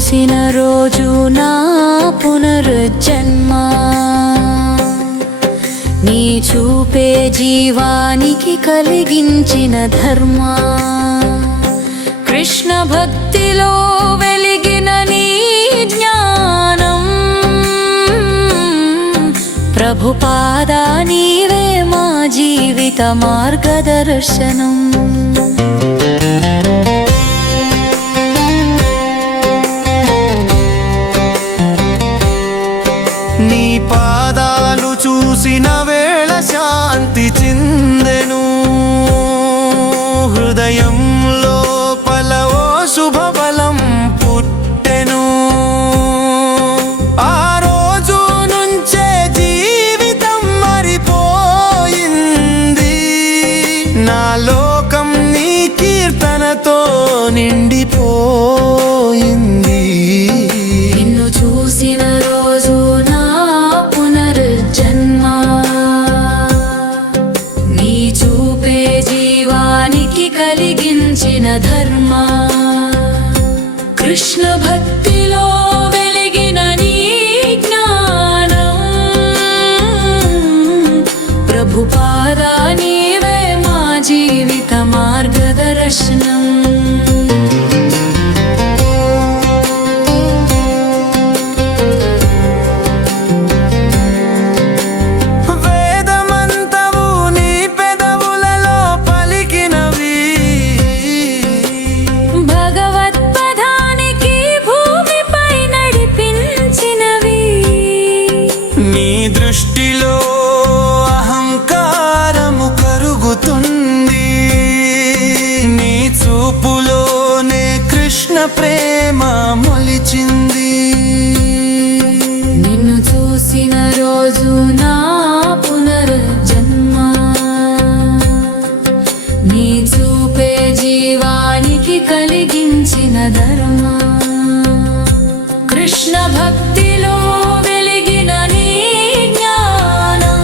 చూసిన రోజు నా పునరుజ్జన్మ నీ చూపే జీవానికి కలిగించిన ధర్మ కృష్ణ భక్తిలో వెలిగిన నీ జ్ఞానం ప్రభుపాదా నీవే మా జీవిత మార్గదర్శనం నీ పాదాలు చూసిన వేళ శాంతి చిందెను హృదయంలో పలవో శుభబలం పుట్టెను ఆ రోజు నుంచే జీవితం మారిపోయింది నా లోకం నీ కీర్తనతో నిండిపోయింది నిన్ను చూసిన రోజు నా పునరుజ్జన్మ నీ చూపే జీవానికి కలిగించిన ధర్మ కృష్ణ భక్తిలో వెలిగిన నీ జ్ఞానం ప్రభుపాదా నీవే మా జీవిత మార్గదర్శనం వేదమంతవు నీ పెదవులలో పలికినవి భగవత్పదానికి భూమిపై నడిపించినవి నీ దృష్టిలో అహంకారము కరుగుతుంది నీ చూపులోనే కృష్ణ ప్రేమ మొలిచింది నిన్ను చూసిన రోజు నా పునర్జన్మ నీ చూపే జీవానికి కలిగించిన ధర్మ కృష్ణ భక్తిలో వెలిగిన నీ జ్ఞానం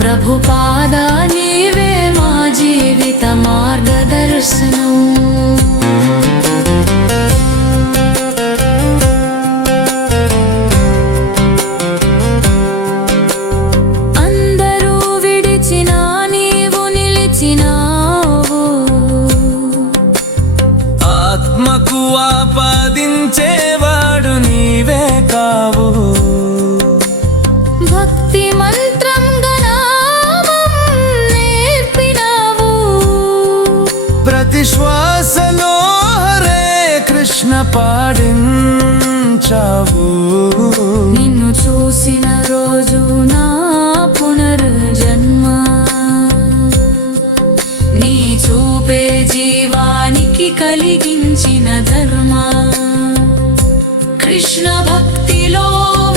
ప్రభుపాదా నీవే మా జీవిత మార్గదర్శనం అందరూ విడిచినా నీవు నిలిచినావు ఆత్మకు ఆపాదించేవాడు నీవే కావు భక్తి మంత్రం గణామం నేర్పినావు ప్రతి శ్వాసలో హరే కృష్ణ పాడించావు నిన్ను చూసిన రోజు నా పునర్జన్మ నీ చూపే జీవానికి కలిగించిన ధర్మ కృష్ణ భక్తిలో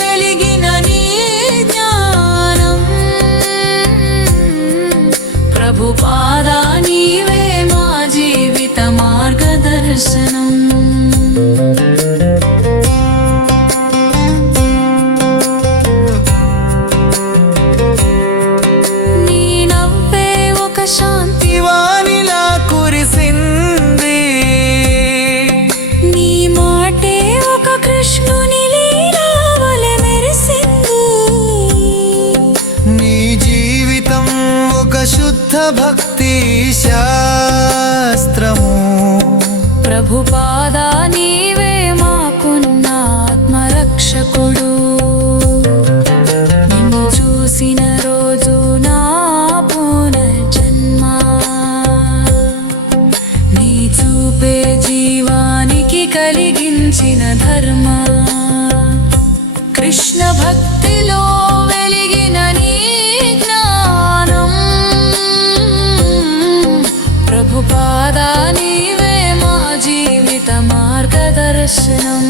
వెలిగిన నీ జ్ఞానం ప్రభుపాదా నీవే మా జీవిత మార్గదర్శనం నీ నవ్వే ఒక శాంతి వానిలా కురిసింది నీ మాటే ఒక కృష్ణుని లీలావలె మెరిసింది నీ జీవితం ఒక శుద్ధ భక్తి శాస్త్రము ప్రభుపాదా నీవే మాకున్న ఆత్మరక్షకుడు నిన్ను చూసిన రోజు నా పునర్జన్మ నీ చూపే జీవానికి కలిగించిన ధర్మ కృష్ణ భక్తిలో వెలిగిన నీ జ్ఞానం ప్రభుపాదా నీవే మా జీవిత మార్గదర్శనం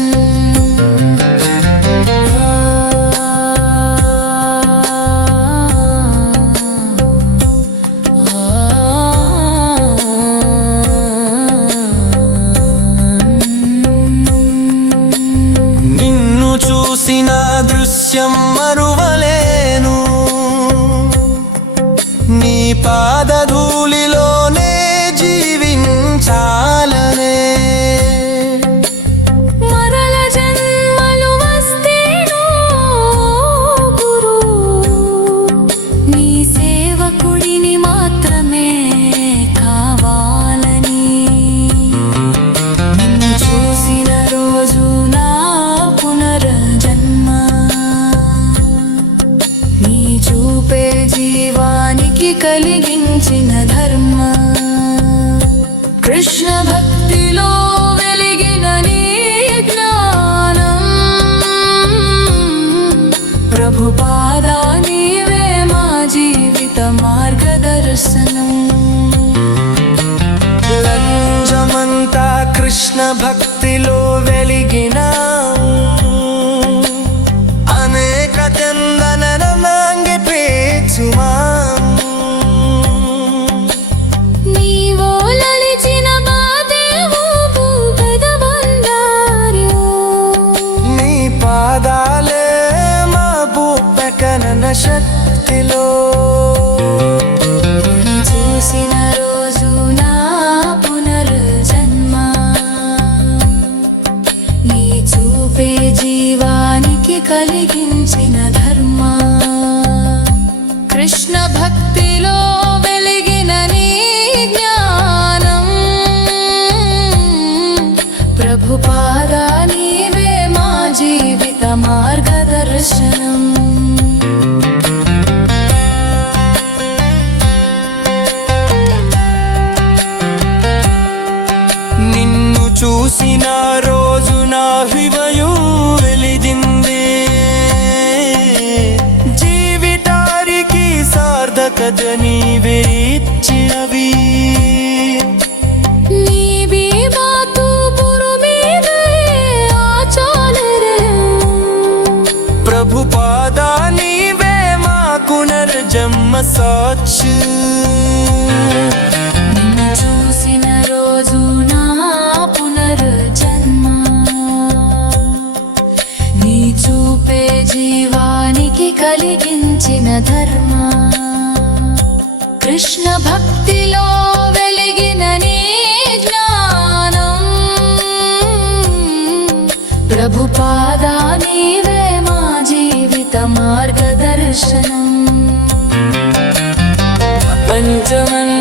నిన్ను చూసిన దృశ్యం మరువలేను నీ పాదధూళిలోనే జీవించాలనే కలిగించిన ధర్మ కృష్ణ భక్తిలో వెలిగిన నీ జ్ఞానం ప్రభుపాదా నీవే మా జీవిత మార్గదర్శనం లంజమంతా కృష్ణ భక్తిలో వెలిగిన అనేక చందన మాంగి పేచుమా నీవో లలిచిన బాదేవో భూపద బండార్యో నీ పాదాలే మా భూపెకనన శక్తిలో చూసిన రోజు నా పునర్జన్మ నీ చూపే జీవానికి కలిగించిన ధర్మ కృష్ణ భక్తిలో వెలిగిన నీ జ్ఞానం ప్రభుపాదా నీవే మా జీవిత మార్గదర్శనం నిన్ను చూసిన రోజు నా హృదయం వెలిగింది జీవితానికి సార్థకత నీవే ఇచ్చినవి నీవే బాతు పురు మీదే ఆచాలరే ప్రభుపాదా నీవే మా పునర్జన్మ సాక్షి నిన్ను చూసిన రోజు నా పునర్జన్మ నీ చూపే జీవానికి కలిగించిన ధర్మ కృష్ణ భక్తిలో వెలిగిన నీ జ్ఞానం ప్రభుపాదా నీవే మా జీవిత మార్గదర్శనం పంచమన్